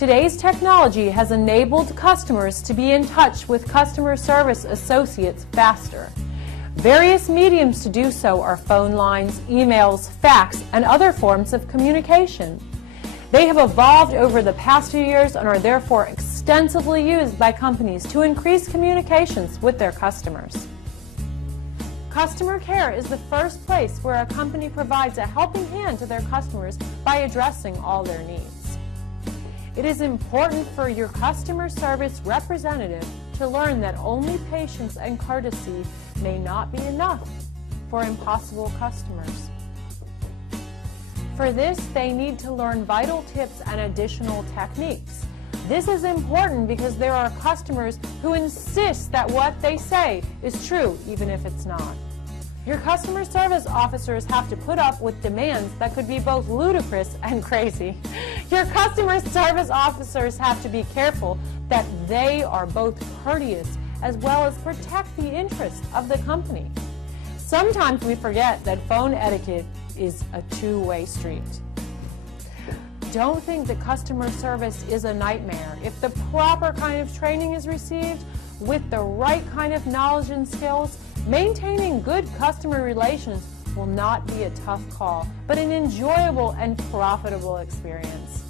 Today's technology has enabled customers to be in touch with customer service associates faster. Various mediums to do so are phone lines, emails, fax, and other forms of communication. They have evolved over the past few years and are therefore extensively used by companies to increase communications with their customers. Customer care is the first place where a company provides a helping hand to their customers by addressing all their needs. It is important for your customer service representative to learn that only patience and courtesy may not be enough for impossible customers. For this, they need to learn vital tips and additional techniques. This is important because there are customers who insist that what they say is true, even if it's not. Your customer service officers have to put up with demands that could be both ludicrous and crazy. Your customer service officers have to be careful that they are both courteous as well as protect the interests of the company. Sometimes we forget that phone etiquette is a two-way street. Don't think that customer service is a nightmare. If the proper kind of training is received, with the right kind of knowledge and skills, maintaining good customer relations will not be a tough call, but an enjoyable and profitable experience.